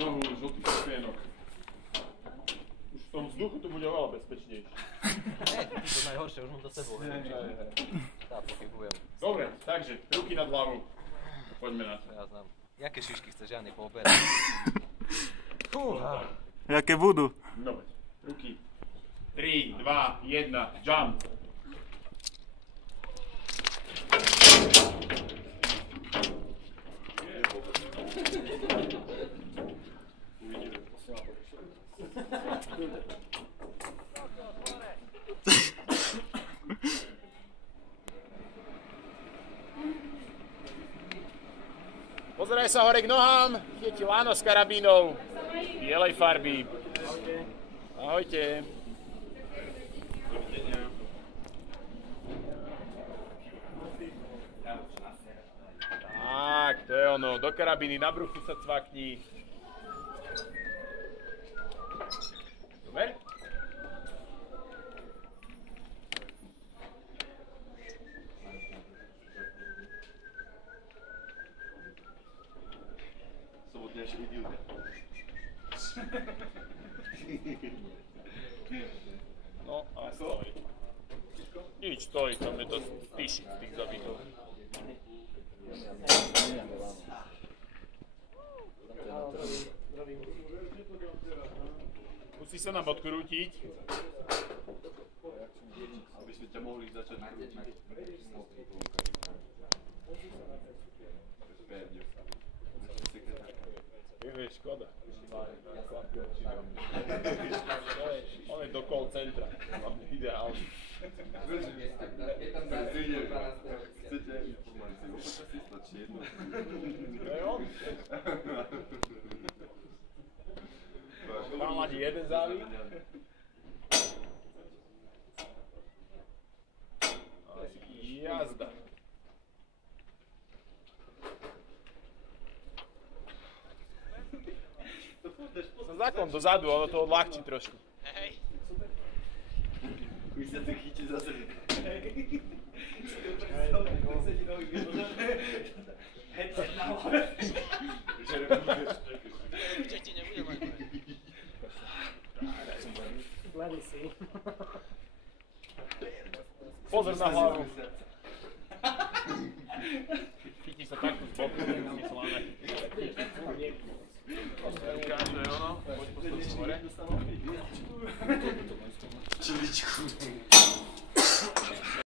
nohu žltých stupienok. Už v tom vzduchu to bude oveľa bezpečnejšie. To najhoršie, už mám to sebou. Tá, pochybujem. Dobre, takže ruky nad hlavu. Poďme na to. Ja znam. Jaké šišky chceš, Jany, pooberať? Fúha. Jaké budú? Dobre, ruky. 3, 2, 1, jump. Pozeraj sa hore k nohám, je ti láno s karabínou bielej farby. Ahojte. Tak, to je ono, do karabíny na bruchu sa cvakni. Dobre? Sobotnejší idiot. No a stoj. Nič, stoj, tam je to tyšiť z tých zabitov. Musíš sa nám odkrútiť. Aby sme ťa mohli začať krútiť. Je škoda. On je do call centra. Ideálne. Chcete informácie? Opáča si stačí jedno. To je on. Tam máte jeden závik. Jazda. Som zákon dozadu, ono to odľahčí trošku. Hej. Už sa to chytí zase.